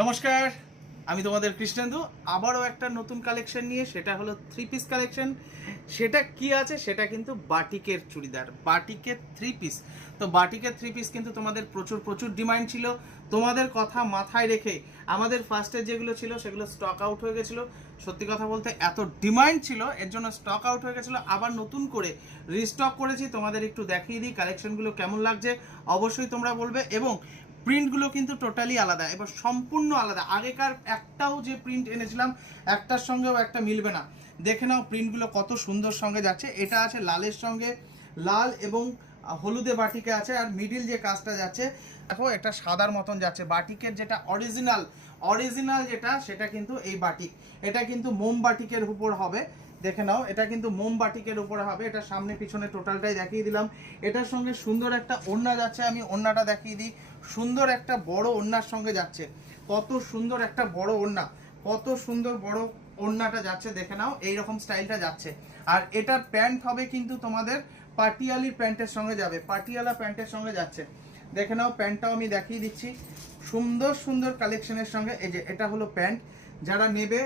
নমস্কার, আমি তোমাদের কৃষ্ণেন্দু। আবারও একটা নতুন কালেকশন নিয়ে, সেটা হলো থ্রি পিস কালেকশন। সেটা কি আছে, সেটা কিন্তু বাটিকের চুড়িদার, বাটিকের থ্রি পিস। তো বাটিকের থ্রি পিস কিন্তু তোমাদের প্রচুর প্রচুর ডিমান্ড ছিল। তোমাদের কথা মাথায় রেখে আমাদের ফার্স্টে যেগুলো ছিল সেগুলো স্টক আউট হয়ে গেছিলো। সত্যি কথা বলতে এত ডিমান্ড ছিল, এর জন্য স্টক আউট হয়ে গেছিলো। আবার নতুন করে রিস্টক করেছি, তোমাদের একটু দেখিয়ে দিই কালেকশনগুলো কেমন লাগছে। অবশ্যই তোমরা বলবে। এবং প্রিন্টগুলো কিন্তু টোটালি আলাদা, এবার সম্পূর্ণ আলাদা। আগেকার একটাও যে প্রিন্ট এনেছিলাম একটার সঙ্গেও একটা মিলবে না। দেখে নাও প্রিন্টগুলো কত সুন্দর সঙ্গে যাচ্ছে। এটা আছে লালের সঙ্গে, লাল এবং হলুদে বাটিকে আছে। আর মিডিল যে কাজটা যাচ্ছে দেখো, একটা সাদার মতন যাচ্ছে। বাটিকের যেটা অরিজিনাল যেটা, সেটা কিন্তু এই বাটিক। এটা কিন্তু মোম বাটিকের উপর হবে। দেখে নাও, এটা কিন্তু মোম বাটিকের উপরে হবে। এটা সামনে পিছনে টোটালটাই দেখিয়ে দিলাম। এটার সঙ্গে সুন্দর একটা ওড়না যাচ্ছে, আমি ওড়নাটা দেখিয়ে দিই। সুন্দর একটা বড় ওড়নার সঙ্গে যাচ্ছে। কত সুন্দর একটা বড় ওড়না, কত সুন্দর বড় ওড়নাটা যাচ্ছে। দেখে নাও, এইরকম স্টাইলটা যাচ্ছে। আর এটার প্যান্ট হবে কিন্তু তোমাদের পাটিয়ালির প্যান্টের সঙ্গে যাবে, পাটিয়ালা প্যান্টের সঙ্গে যাচ্ছে। দেখে নাও, প্যান্টটাও আমি দেখিয়ে দিচ্ছি। সুন্দর সুন্দর কালেকশনের সঙ্গে। এই যে এটা হলো প্যান্ট। যারা নেবে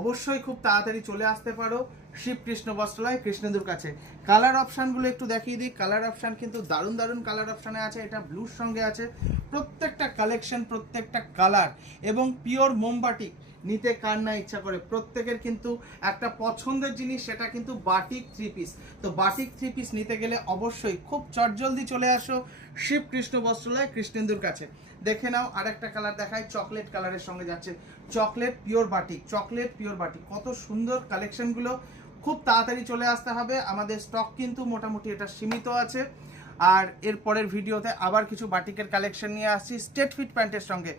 অবশ্যই খুব তাড়াতাড়ি চলে আসতে পারো শিবকৃষ্ণ বস্ত্রালয়, কৃষ্ণেন্দুর কাছে। কালার অপশানগুলো একটু দেখিয়ে দিই। কালার অপশান কিন্তু দারুণ দারুণ কালার অপশানে আছে। এটা ব্লুর সঙ্গে আছে। প্রত্যেকটা কালেকশন, প্রত্যেকটা কালার এবং পিওর মোমবাটিক। নিতে কার না ইচ্ছা করে, প্রত্যেকের কিন্তু একটা পছন্দের জিনিস, সেটা কিন্তু বাটিক থ্রি পিস। তো বাটিক থ্রি পিস নিতে গেলে অবশ্যই খুব চটজলদি চলে আসো শিবকৃষ্ণ বস্ত্রালয়, কৃষ্ণেন্দুর কাছে। দেখে নাও, আর একটা কালার দেখায়, চকলেট কালারের সঙ্গে যাচ্ছে। Chocolate pure batik, chocolate pure batik. কত সুন্দর কালেকশনগুলো। খুব তাড়াতাড়ি চলে আসতে হবে, আমাদের স্টক কিন্তু মোটামুটি এটা সীমিত আছে। আর এর পরের ভিডিওতে আবার কিছু বাটিকের কালেকশন নিয়ে আসছি স্ট্রেট ফিট প্যান্টের সঙ্গে।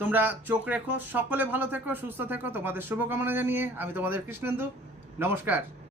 তোমরা চোখ রেখো। সকলে ভালো থেকো, সুস্থ থেকো, তোমাদের শুভকামনা জানিয়ে আমি তোমাদের কৃষ্ণেন্দু। নমস্কার।